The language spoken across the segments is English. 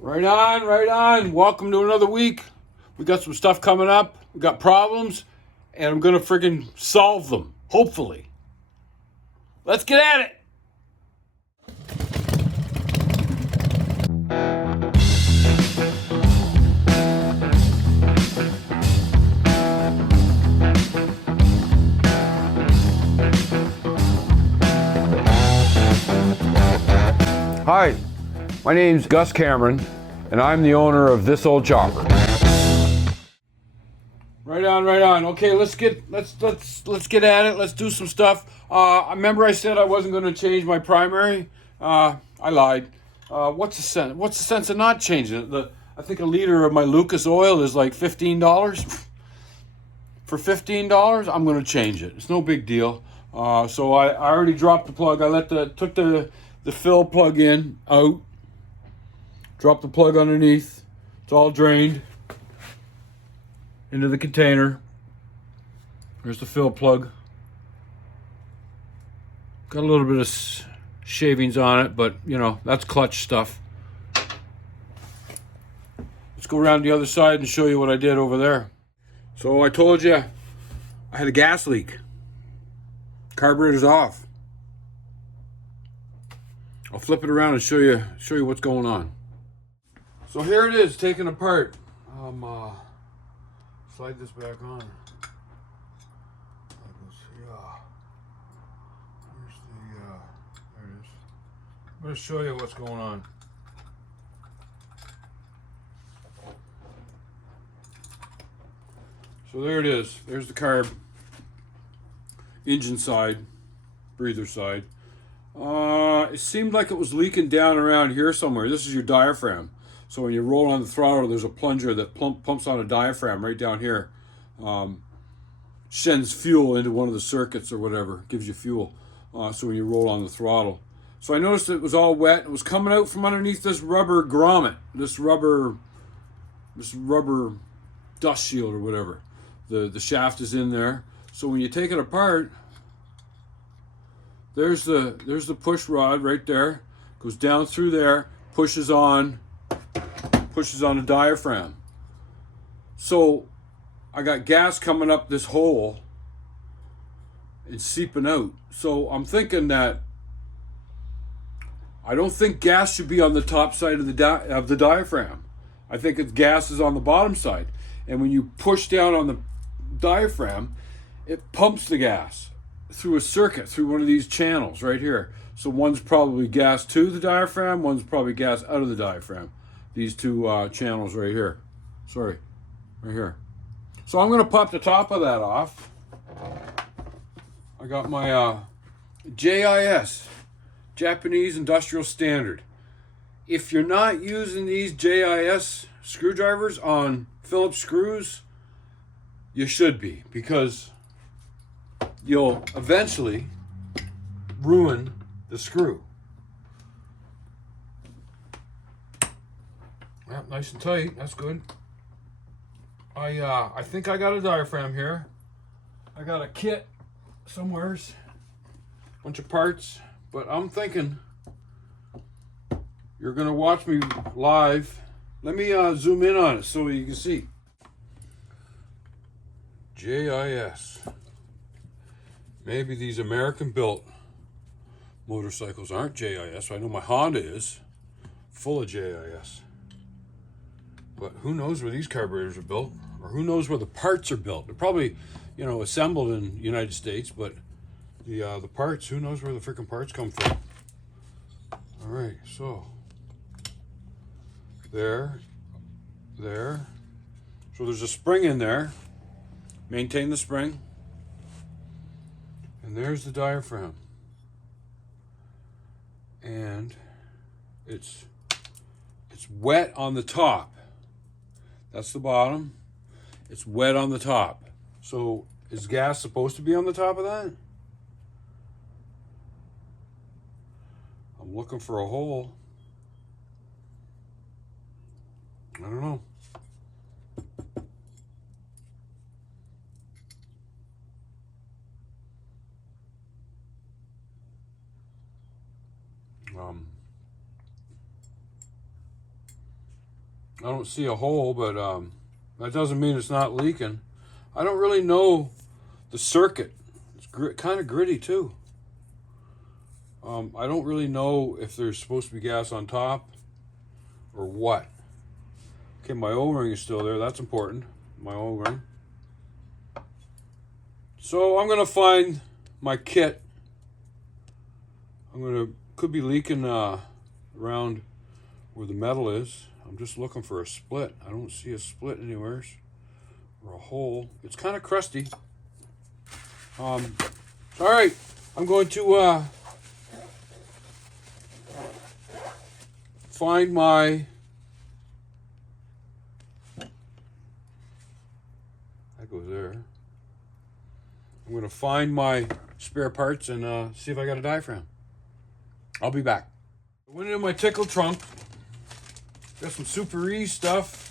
Right on, right on. Welcome to another week. We got some stuff coming up. We got problems, and I'm gonna friggin' solve them. Hopefully. Let's get at it. Hi, my name's Gus Cameron, and I'm the owner of This Old Chopper. Right on, right on. Okay, let's get at it. Let's do some stuff. I remember I said I wasn't going to change my primary. I lied. What's the sense? What's the sense of not changing it? I think a liter of my Lucas oil is like $15. For $15, I'm going to change it. It's no big deal. So I already dropped the plug. Took the fill plug in out. Dropped the plug underneath. It's all drained into the container. There's the fill plug. Got a little bit of shavings on it, but you know, that's clutch stuff. Let's go around the other side and show you what I did over there. So I told you I had a gas leak. Carburetor's off. I'll flip it around and show you what's going on. So here it is, taken apart. Slide this back on. There it is. I'm going to show you what's going on. So there it is. There's the carb. Engine side, breather side. It seemed like it was leaking down around here somewhere. This is your diaphragm. So when you roll on the throttle, there's a plunger that pumps on a diaphragm right down here. Sends fuel into one of the circuits or whatever, gives you fuel. So when you roll on the throttle. So I noticed it was all wet. It was coming out from underneath this rubber grommet, this rubber dust shield or whatever. The shaft is in there. So when you take it apart, there's the push rod right there. Goes down through there, pushes on the diaphragm. So I got gas coming up this hole and seeping out. So I'm thinking that I don't think gas should be on the top side of the diaphragm. I think it's gas is on the bottom side. And when you push down on the diaphragm, it pumps the gas through a circuit, through one of these channels right here. So one's probably gas to the diaphragm, one's probably gas out of the diaphragm. These two channels right here. Sorry, right here. So I'm going to pop the top of that off. I got my JIS, Japanese Industrial Standard. If you're not using these JIS screwdrivers on Phillips screws, you should be, because you'll eventually ruin the screw. Yeah, nice and tight. That's good. I think I got a diaphragm here. I got a kit somewheres, bunch of parts, but I'm thinking you're gonna watch me live. Let me zoom in on it so you can see. JIS. Maybe these American-built motorcycles aren't JIS. I know my Honda is full of JIS. But who knows where these carburetors are built, or who knows where the parts are built. They're probably, you know, assembled in the United States, but the parts, who knows where the freaking parts come from. All right, so there. So there's a spring in there. Maintain the spring. And there's the diaphragm. And it's wet on the top. That's the bottom. It's wet on the top. So is gas supposed to be on the top of that? I'm looking for a hole. I don't know. I don't see a hole, but that doesn't mean it's not leaking. I don't really know the circuit. It's kind of gritty too. I don't really know if there's supposed to be gas on top or what. Okay, my O-ring is still there. That's important. My O-ring. So I'm going to find my kit. Could be leaking around where the metal is. I'm just looking for a split. I don't see a split anywhere or a hole. It's kind of crusty. All right, I'm going to find my that goes there. I'm going to find my spare parts and see if I got a diaphragm. I'll be back. I went into my tickle trunk. Got some Super E stuff.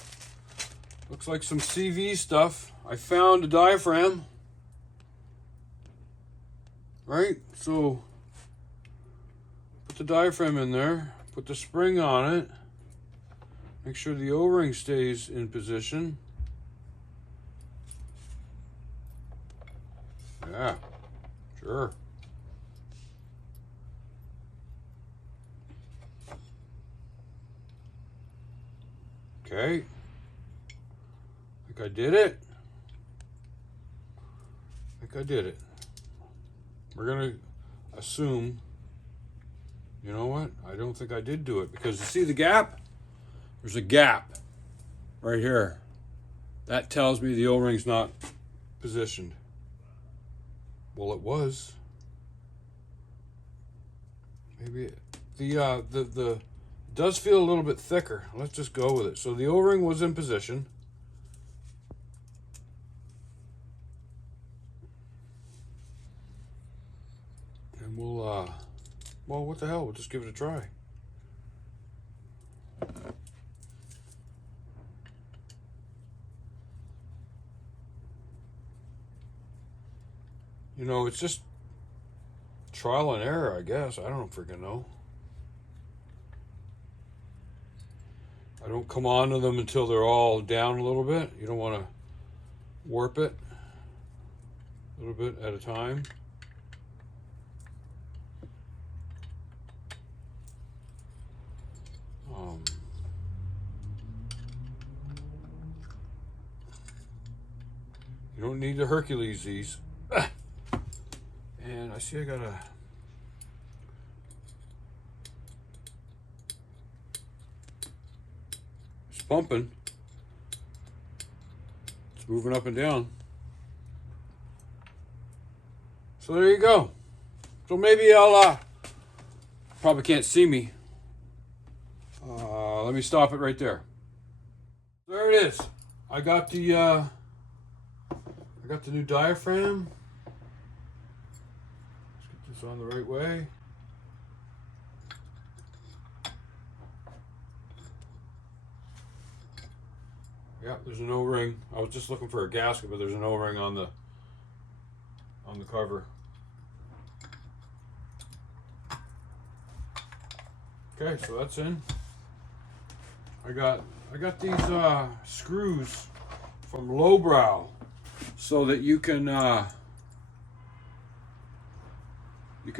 Looks like some CV stuff. I found a diaphragm. Right? So, put the diaphragm in there. Put the spring on it. Make sure the O-ring stays in position. Yeah, sure. Okay. I think I did it. We're going to assume, you know what? I don't think I did do it because you see the gap? There's a gap right here. That tells me the O-ring's not positioned. Well, it was. Maybe the does feel a little bit thicker. Let's just go with it. So the O-ring was in position. And we'll, well, what the hell? We'll just give it a try. You know, it's just trial and error, I guess. I don't freaking know. I don't come on to them until they're all down a little bit. You don't want to warp it a little bit at a time. You don't need to Hercules these. And I see I got a it's pumping. It's moving up and down. So there you go. So maybe I'll probably can't see me. Let me stop it right there. There it is. I got the new diaphragm. Let's get this on the right way. Yeah, there's an O-ring. I was just looking for a gasket, but there's an O-ring on the cover. Okay, so that's in. I got these screws from Lowbrow, so that you can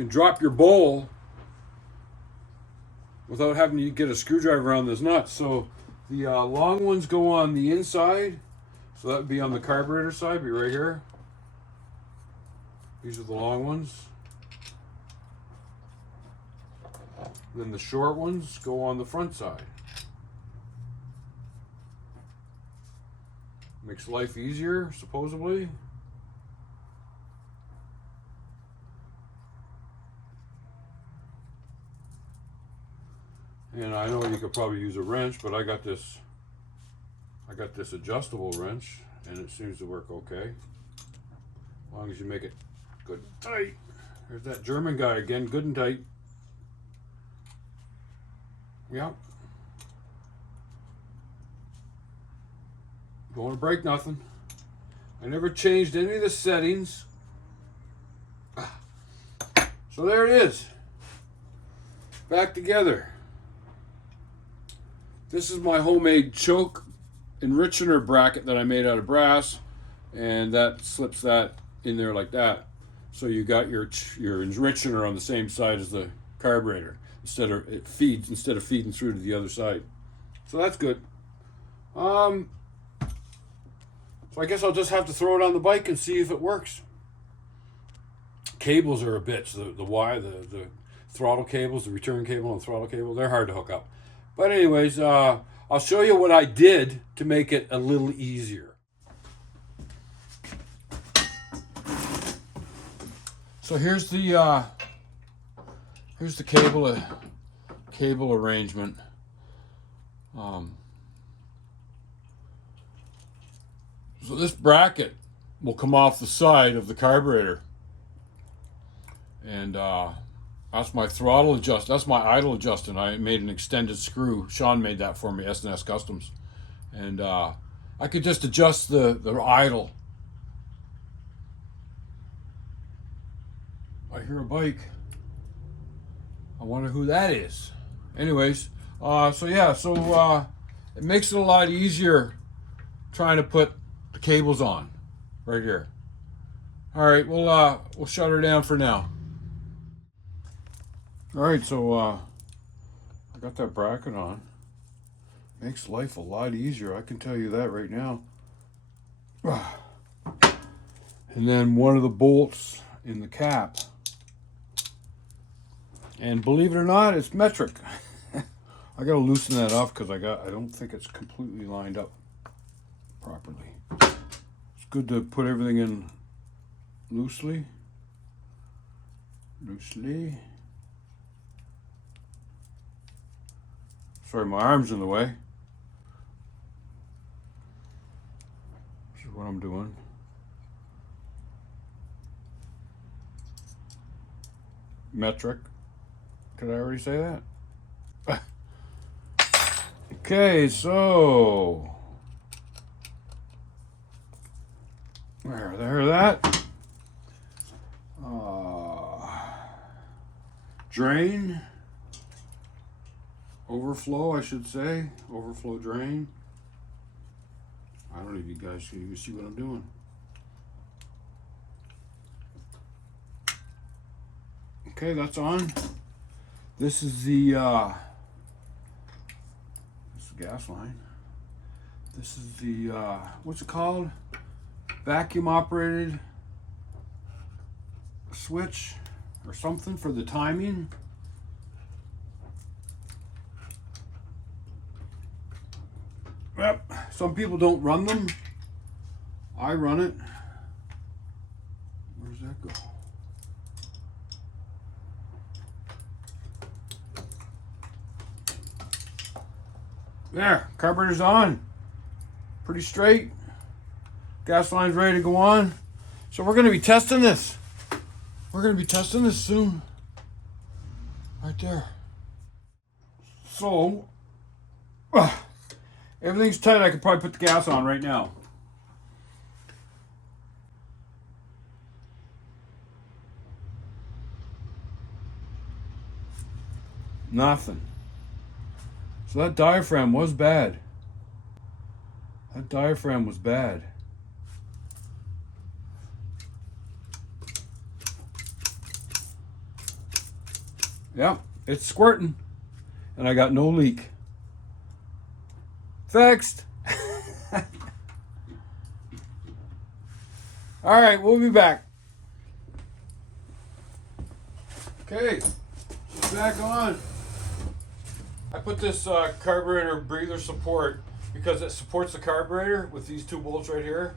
drop your bowl without having to get a screwdriver around this nut. So the long ones go on the inside, so that would be on the carburetor side, be right here. These are the long ones. And then the short ones go on the front side. Makes life easier, supposedly. And I know you could probably use a wrench, but I got this adjustable wrench, and it seems to work okay. As long as you make it good and tight. There's that German guy again, good and tight. Yep. Don't want to break nothing. I never changed any of the settings. So there it is. Back together. This is my homemade choke enricher bracket that I made out of brass, and that slips that in there like that. So you got your enricher on the same side as the carburetor instead of feeding through to the other side. So that's good. So I guess I'll just have to throw it on the bike and see if it works. Cables are a bitch. The wire, the throttle cables, the return cable and the throttle cable, they're hard to hook up. But anyways, I'll show you what I did to make it a little easier. So here's the cable arrangement. So this bracket will come off the side of the carburetor, and that's my throttle adjust. That's my idle adjustant. I made an extended screw. Sean made that for me, S&S Customs, and I could just adjust the idle. I hear a bike. I wonder who that is. Anyways, so it makes it a lot easier trying to put the cables on right here. All right, we'll shut her down for now. All right, so I got that bracket on. Makes life a lot easier, I can tell you that right now. And then one of the bolts in the cap. And believe it or not, it's metric. I gotta loosen that off because I don't think it's completely lined up properly. It's good to put everything in loosely. Sorry, my arm's in the way. This is what I'm doing. Metric. Did I already say that? Okay, so there that. Drain. Overflow, I should say. Overflow drain. I don't know if you guys can even see what I'm doing. Okay, that's on. This is the gas line. This is the what's it called? Vacuum operated switch or something for the timing. Yep, some people don't run them. I run it. Where does that go? There, carburetor's on. Pretty straight. Gas line's ready to go on. So we're going to be testing this. We're going to be testing this soon. Right there. So, everything's tight. I could probably put the gas on right now. Nothing. So that diaphragm was bad. That diaphragm was bad. Yeah, it's squirting. And I got no leak. Fixed. All right, we'll be back. Okay, she's back on. I put this carburetor breather support because it supports the carburetor with these two bolts right here.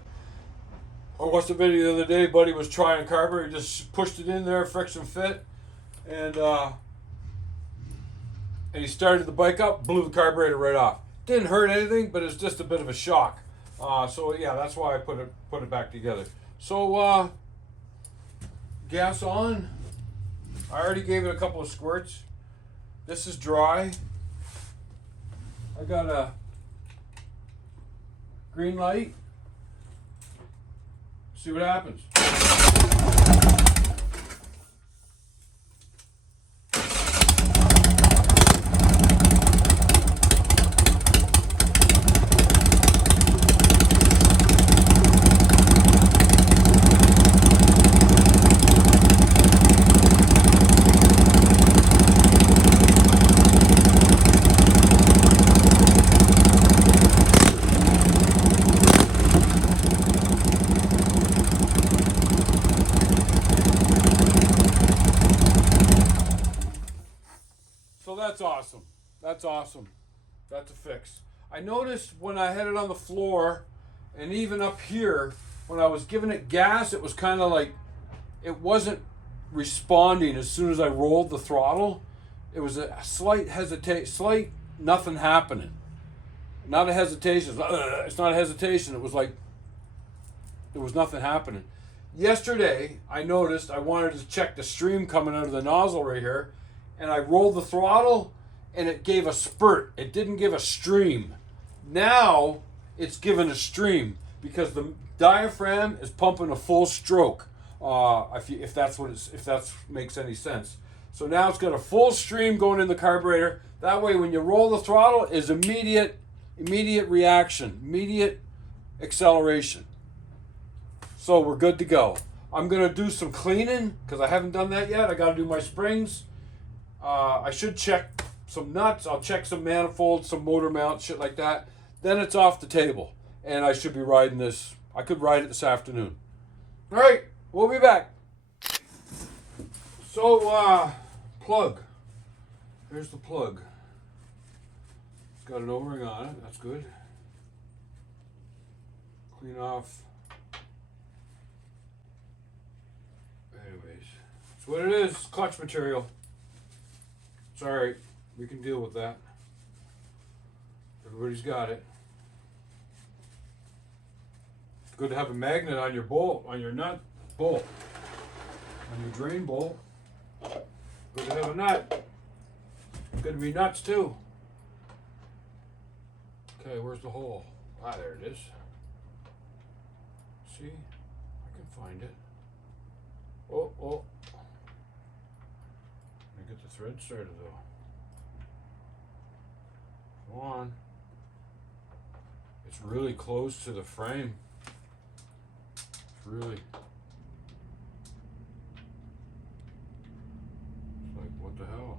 I watched a video the other day. Buddy was trying a carburetor, just pushed it in there, friction fit, and he started the bike up, blew the carburetor right off. Didn't hurt anything, but it's just a bit of a shock. So yeah, that's why I put it back together. So gas on. I already gave it a couple of squirts. This is dry. I got a green light. See what happens. That's awesome. That's a fix. I noticed when I had it on the floor and even up here, when I was giving it gas, it was kind of like, it wasn't responding as soon as I rolled the throttle. It was a slight nothing happening. Not a hesitation. It's not a hesitation. It was like there was nothing happening. Yesterday, I noticed I wanted to check the stream coming out of the nozzle right here, and I rolled the throttle, and it gave a spurt. It didn't give a stream. Now it's given a stream because the diaphragm is pumping a full stroke. If that makes any sense. So now it's got a full stream going in the carburetor. That way, when you roll the throttle, is immediate reaction, immediate acceleration. So we're good to go. I'm gonna do some cleaning because I haven't done that yet. I got to do my springs. I should check some nuts. I'll check some manifolds, some motor mount, shit like that. Then it's off the table, and I should be riding this. I could ride it this afternoon. All right, we'll be back. So, plug. Here's the plug. It's got an O-ring on it. That's good. Clean off. Anyways, that's what it is. Clutch material. It's all right. We can deal with that. Everybody's got it. It's good to have a magnet on your bolt, on your nut bolt, on your drain bolt. Good to have a nut. Good to be nuts too. Okay, where's the hole? Ah, there it is. See? I can find it. Oh. Let me get the thread started though. Come on. It's really close to the frame. It's really. It's like, what the hell?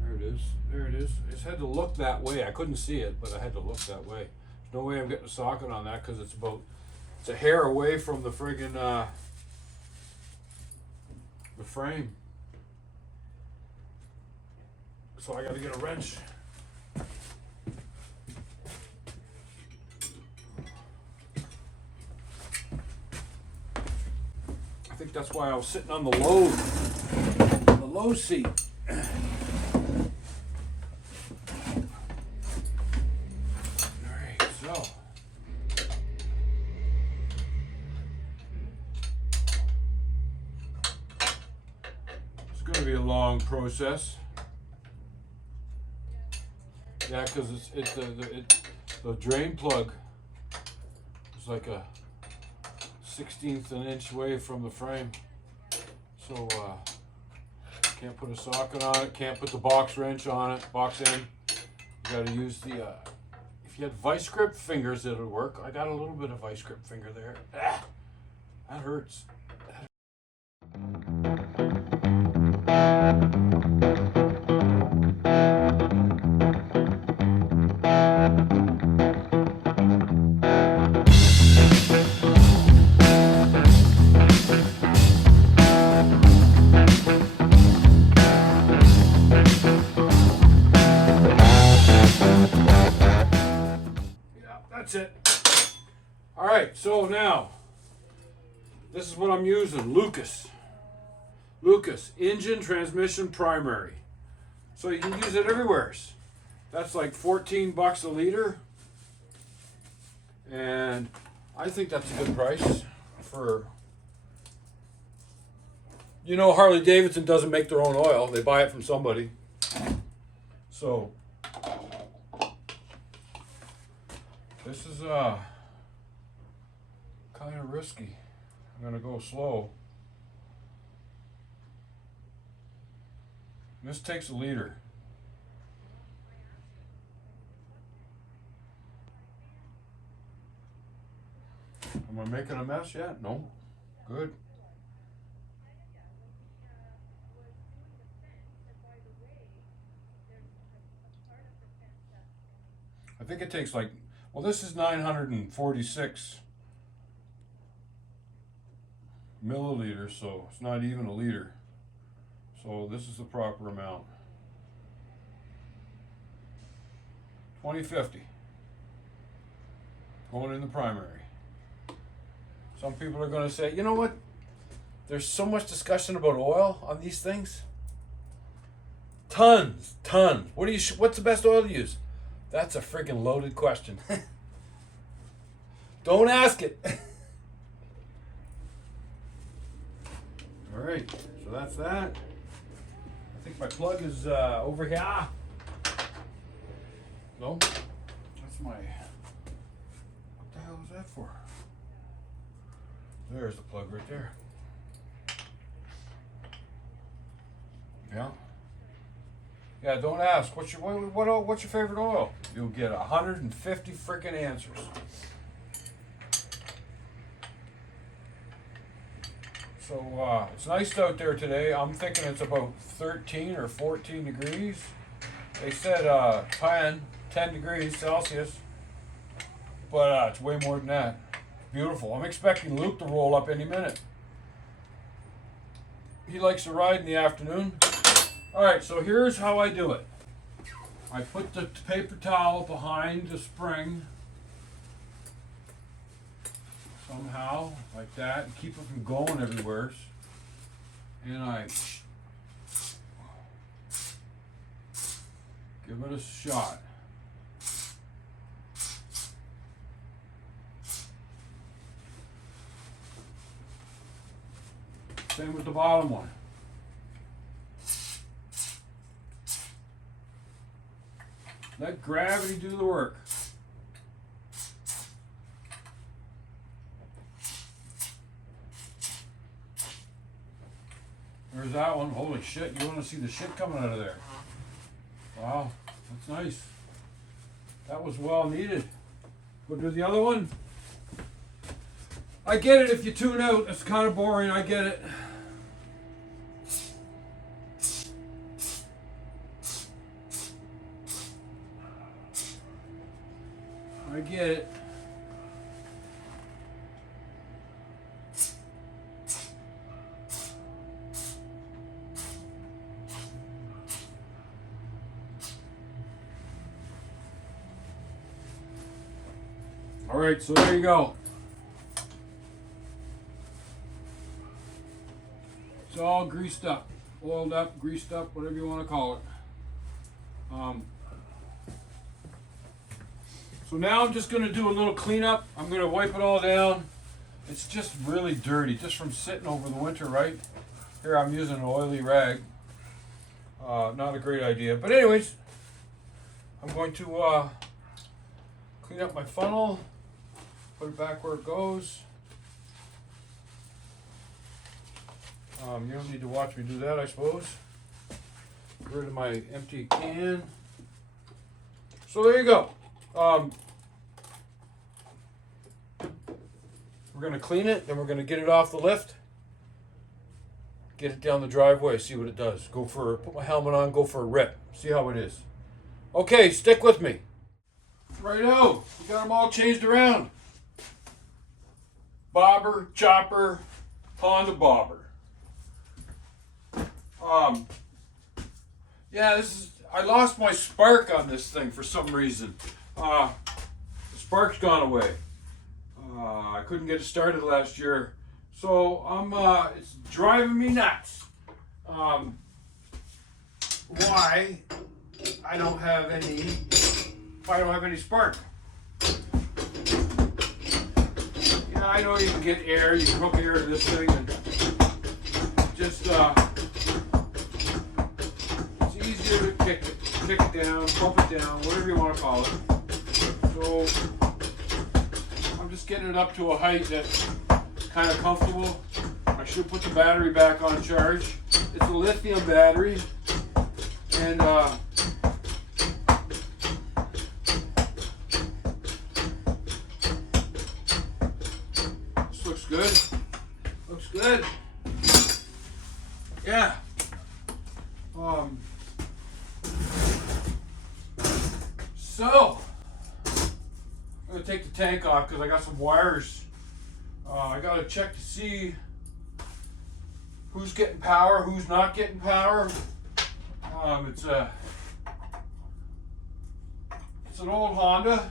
There it is. There it is. I just had to look that way. I couldn't see it, but I had to look that way. There's no way I'm getting a socket on that because it's a hair away from the friggin' the frame. So I gotta get a wrench. I think that's why I was sitting on the low seat. Alright, so. It's gonna be a long process. Yeah, because the drain plug is like a 1/16 an inch away from the frame, so can't put a socket on it. Can't put the box wrench on it. Box end. You got to use the. If you had vice grip fingers, it would work. I got a little bit of vice grip finger there. Ah, that hurts. That's it. All right, so now this is what I'm using. Lucas engine transmission primary. So you can use it everywhere. That's like $14 a liter, and I think that's a good price for. You know, Harley Davidson doesn't make their own oil; they buy it from somebody. So. This is kind of risky. I'm gonna go slow. This takes a liter. Am I making a mess yet? No. Good. I think it takes like. Well, this is 946 milliliters, so it's not even a liter. So this is the proper amount. 2050. Going in the primary. Some people are going to say, you know what? There's so much discussion about oil on these things. Tons. What's the best oil to use? That's a freaking loaded question. Don't ask it. All right, so that's that. I think my plug is over here. No, that's my. What the hell is that for? There's the plug right there. Yeah. Yeah, don't ask. What's your favorite oil? You'll get 150 freaking answers. So it's nice out there today. I'm thinking it's about 13 or 14 degrees. They said 10 degrees Celsius, but it's way more than that. Beautiful. I'm expecting Luke to roll up any minute. He likes to ride in the afternoon. All right, so here's how I do it. I put the paper towel behind the spring somehow, like that, and keep it from going everywhere. And I give it a shot. Same with the bottom one. Let gravity do the work. There's that one. Holy shit, you want to see the shit coming out of there. Wow, that's nice. That was well needed. Go do the other one. I get it if you tune out. It's kind of boring, I get it. I get it. All right, so there you go. It's all greased up, oiled up, greased up, whatever you want to call it. So now I'm just going to do a little cleanup. I'm going to wipe it all down. It's just really dirty, just from sitting over the winter, right? Here I'm using an oily rag. Not a great idea. But anyways, I'm going to clean up my funnel, put it back where it goes. You don't need to watch me do that, I suppose. Get rid of my empty can. So there you go. We're going to clean it, then we're going to get it off the lift. Get it down the driveway, see what it does. Put my helmet on, go for a rip. See how it is. Okay, stick with me. Righto, we got them all changed around. Bobber, chopper, Honda bobber. Yeah, I lost my spark on this thing for some reason. The spark's gone away. I couldn't get it started last year, so it's driving me nuts. Why I don't have any spark. Yeah, I know you can get air, you can hook air to this thing, and just it's easier to kick it down, pump it down, whatever you want to call it. So I'm just getting it up to a height that's kind of comfortable. I should put the battery back on charge. It's a lithium battery, and this looks good. Looks good. Yeah. So I'm gonna take the tank off because I got some wires. I gotta check to see who's getting power, who's not getting power. It's an old Honda.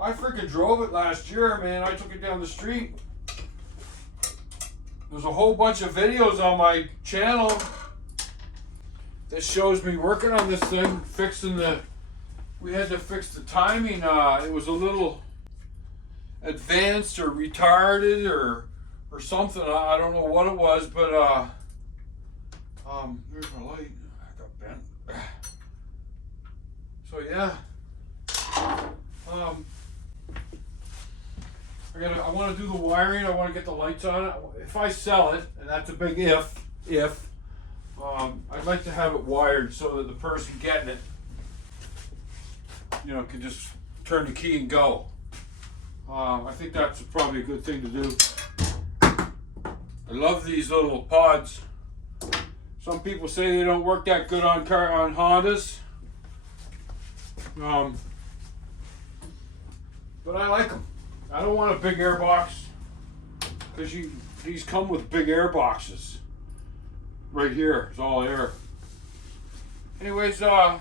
I freaking drove it last year, man. I took it down the street. There's a whole bunch of videos on my channel that shows me working on this thing, we had to fix the timing. It was a little advanced or retarded or something. I don't know what it was, but there's my light. I got bent. So yeah. I want to do the wiring. I want to get the lights on it. If I sell it, and that's a big if, I'd like to have it wired so that the person getting it, can just turn the key and go. I think that's probably a good thing to do. I love these little pods. Some people say they don't work that good on Hondas. But I like them. I don't want a big air box because these come with big air boxes. Right here, it's all air. Anyways, I'm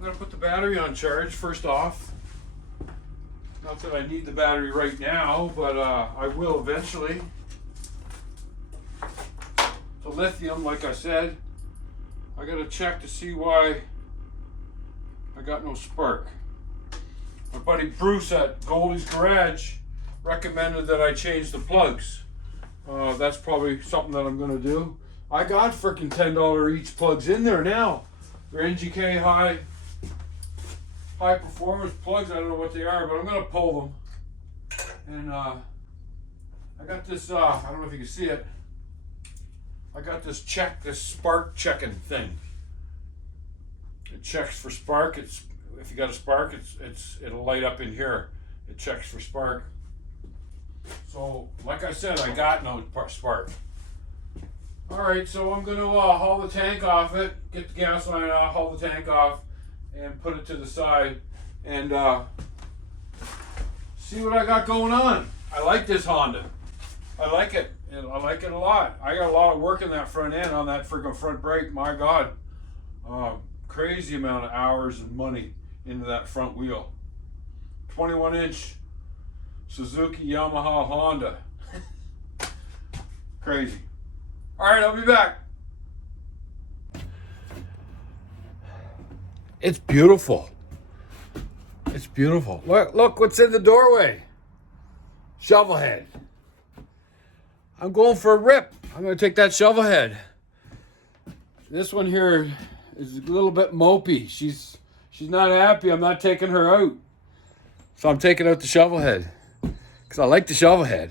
gonna put the battery on charge first off. Not that I need the battery right now, but I will eventually. The lithium, like I said, I gotta check to see why I got no spark. My buddy Bruce at Goldie's Garage recommended that I change the plugs. That's probably something that I'm gonna do. I got freaking $10 each plugs in there now. They're NGK high performance plugs. I don't know what they are, but I'm gonna pull them. And I got this. I don't know if you can see it. I got this spark checking thing. It checks for spark. If you got a spark, it'll light up in here. It checks for spark. So, like I said, I got no spark. All right, so I'm going to haul the tank off it, get the gas line off, haul the tank off, and put it to the side, and see what I got going on. I like this Honda. I like it. I like it a lot. I got a lot of work in that front end on that freaking front brake. My God, crazy amount of hours and money into that front wheel. 21-inch Suzuki, Yamaha, Honda. Crazy. All right, I'll be back. It's beautiful. It's beautiful. Look what's in the doorway. Shovel head. I'm going for a rip. I'm going to take that shovel head. This one here is a little bit mopey. She's not happy. I'm not taking her out. So I'm taking out the shovel head because I like the shovel head.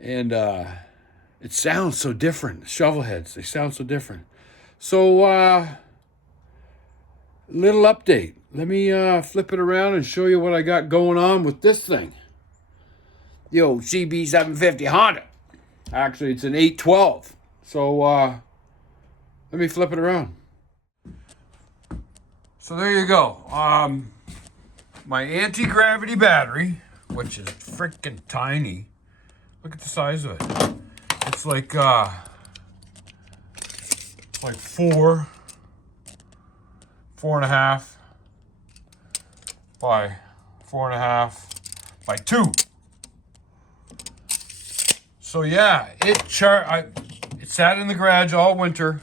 And it sounds so different. Shovel heads, they sound so different. So little update. Let me flip it around and show you what I got going on with this thing. The old CB750 Honda. Actually, it's an 812. So let me flip it around. So there you go. My anti-gravity battery, which is freaking tiny. Look at the size of it. It's like 4.5 by 4.5 by 2. So yeah, it sat in the garage all winter,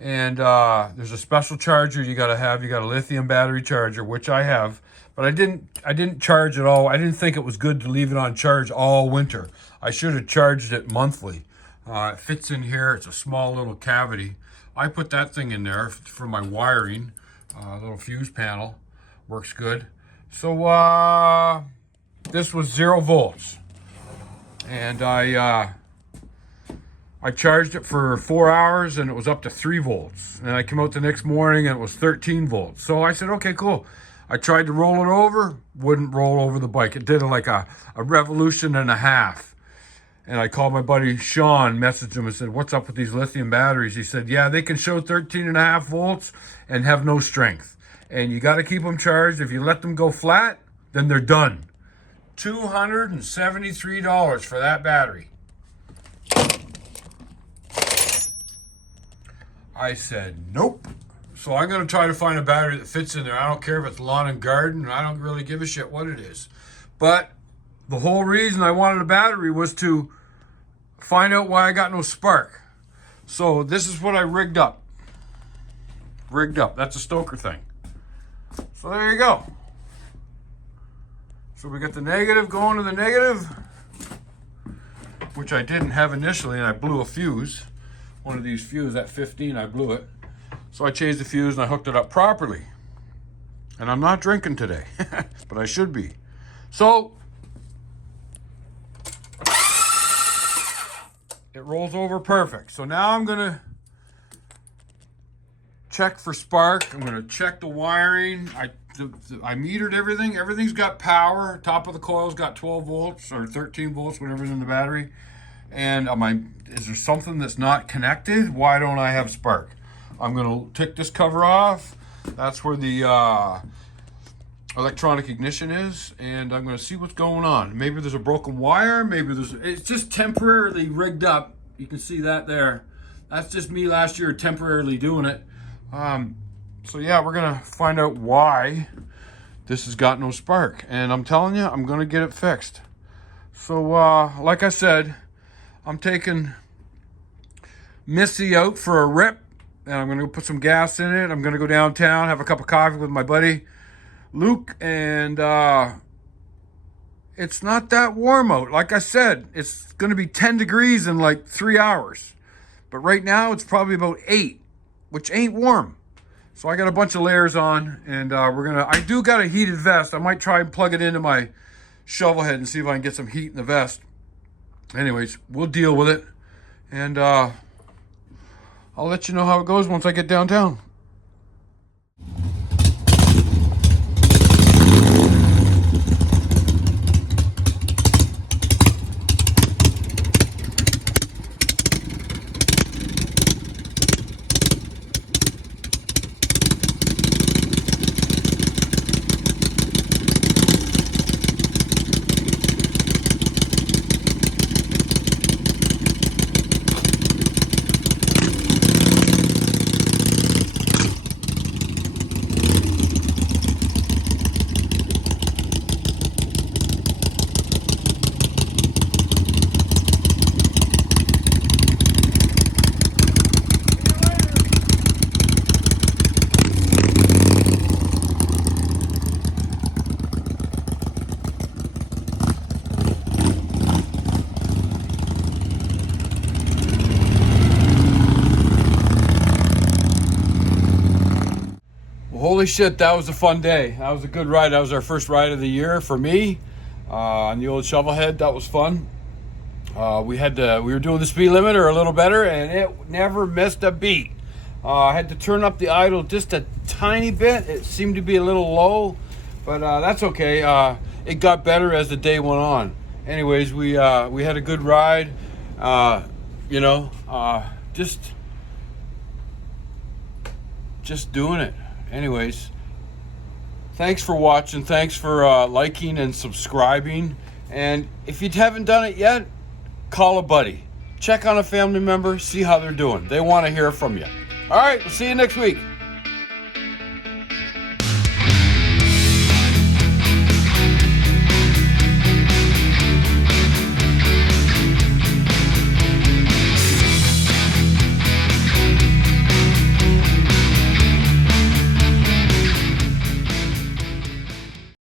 and there's a special charger you gotta have. You got a lithium battery charger, which I have, but I didn't charge it all. I didn't think it was good to leave it on charge all winter. I should have charged it monthly. It fits in here. It's a small little cavity. I put that thing in there for my wiring. Little fuse panel, works good. So this was 0 volts. And I charged it for 4 hours and it was up to 3 volts. And I came out the next morning and it was 13 volts. So I said, okay, cool. I tried to roll it over, wouldn't roll over the bike. It did like a revolution and a half. And I called my buddy Sean, messaged him and said, what's up with these lithium batteries? He said, yeah, they can show 13.5 volts and have no strength. And you got to keep them charged. If you let them go flat, then they're done. $273 for that battery. I said, nope. So I'm going to try to find a battery that fits in there. I don't care if it's lawn and garden. I don't really give a shit what it is. But the whole reason I wanted a battery was to find out why I got no spark. So this is what I rigged up. That's a stoker thing. So there you go. So we got the negative going to the negative, which I didn't have initially, and I blew a fuse. One of these fuses at 15, I blew it. So I changed the fuse and I hooked it up properly. And I'm not drinking today, but I should be. So it rolls over perfect. So now I'm gonna check for spark. I'm gonna check the wiring. I metered everything. Everything's got power. Top of the coil's got 12 volts or 13 volts, whatever's in the battery. And is there something that's not connected? Why don't I have spark? I'm gonna take this cover off. That's where the electronic ignition is, and I'm gonna see what's going on. Maybe there's a broken wire. Maybe it's just temporarily rigged up. You can see that there. That's just me last year temporarily doing it. So yeah, we're gonna find out why this has got no spark, and I'm telling you, I'm gonna get it fixed. So like I said, I'm taking Missy out for a rip, and I'm gonna go put some gas in it. I'm gonna go downtown, have a cup of coffee with my buddy Luke, and it's not that warm out. Like I said, it's gonna be 10 degrees in like 3 hours, but right now it's probably about 8, which ain't warm. So I got a bunch of layers on, and I do got a heated vest. I might try and plug it into my shovel head and see if I can get some heat in the vest. Anyways, we'll deal with it, and I'll let you know how it goes once I get downtown. Holy shit, that was a fun day. That was a good ride. That was our first ride of the year for me on the old shovelhead. That was fun. We were doing the speed limiter a little better, and it never missed a beat. I had to turn up the idle just a tiny bit. It seemed to be a little low, but that's okay. It got better as the day went on. Anyways, we had a good ride. Just doing it. Anyways, thanks for watching. Thanks for liking and subscribing. And if you haven't done it yet, call a buddy. Check on a family member, see how they're doing. They want to hear from you. All right, we'll see you next week.